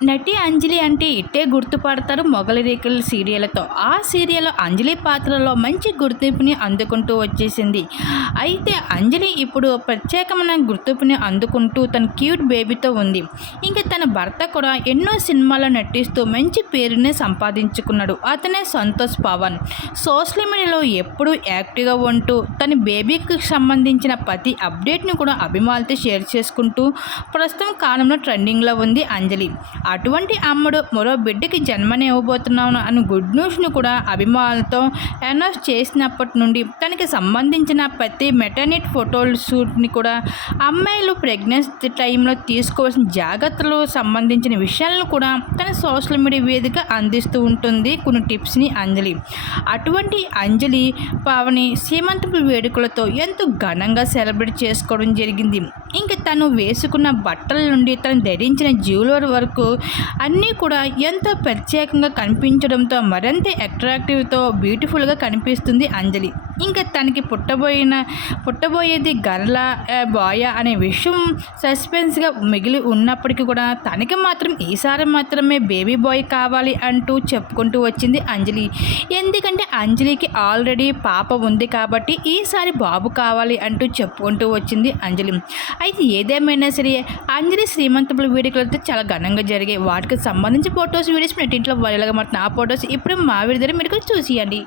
నటి అంజలి అంటే ఇట్టే గుర్తుపడతారు మొగలి రేకుల సీరియల్తో. ఆ సీరియల్ అంజలి పాత్రలో మంచి గుర్తింపుని అందుకుంటూ వచ్చేసింది. అయితే అంజలి ఇప్పుడు ప్రత్యేకమైన గుర్తింపుని అందుకుంటూ తన క్యూట్ బేబీతో ఉంది. ఇంకా తన భర్త కూడా ఎన్నో సినిమాల్లో నటిస్తూ మంచి పేరుని సంపాదించుకున్నాడు. అతనే సంతోష్ పవన్. సోషల్ మీడియాలో ఎప్పుడూ యాక్టివ్గా ఉంటూ తన బేబీకి సంబంధించిన ప్రతి అప్డేట్ని కూడా అభిమానులతో షేర్ చేసుకుంటూ ప్రస్తుతం కాలంలో ట్రెండింగ్లో ఉంది అంజలి. అటువంటి అమ్మడు మరో బిడ్డకి జన్మనివ్వబోతున్నాను అని గుడ్ న్యూస్ను కూడా అభిమానులతో అనౌన్స్ చేసినప్పటి నుండి తనకి సంబంధించిన ప్రతి మెటర్నిటీ ఫోటోలు షూట్ని కూడా అమ్మాయిలు ప్రెగ్నెన్సీ టైంలో తీసుకోవాల్సిన జాగ్రత్తలు సంబంధించిన విషయాలను కూడా తన సోషల్ మీడియా వేదిక అందిస్తూ ఉంటుంది. కొన్ని టిప్స్ని అంజలి. అటువంటి అంజలి పావని సీమంతపు వేడుకలతో ఎంతో ఘనంగా సెలబ్రేట్ చేసుకోవడం జరిగింది. ఇంకా తను వేసుకున్న బట్టల నుండి తను ధరించిన జ్యువెలరీ వరకు అన్నీ కూడా ఎంతో ప్రత్యేకంగా కనిపించడంతో మరింత అట్రాక్టివ్తో బ్యూటిఫుల్గా కనిపిస్తుంది అంజలి. ఇంకా తనకి పుట్టబోయిన పుట్టబోయేది గర్ల బాయ అనే విషయం సస్పెన్స్గా మిగిలి ఉన్నప్పటికీ కూడా తనకి మాత్రం ఈసారి మాత్రమే బేబీ బాయ్ కావాలి అంటూ చెప్పుకుంటూ వచ్చింది అంజలి. ఎందుకంటే అంజలికి ఆల్రెడీ పాప ఉంది కాబట్టి ఈసారి బాబు కావాలి అంటూ చెప్పుకుంటూ వచ్చింది అంజలి. అయితే ఏదేమైనా సరే అంజలి శ్రీమంతపుల వేడుకలతో చాలా ఘనంగా జరిగింది. జరిగాయి వాటికి సంబంధించి ఫొటోస్ వీడియోస్ ఇంట్లో వైరల్గా మారుతున్న ఆ ఫొటోస్ ఇప్పుడు మా విడుదల మీరు చూసియండి.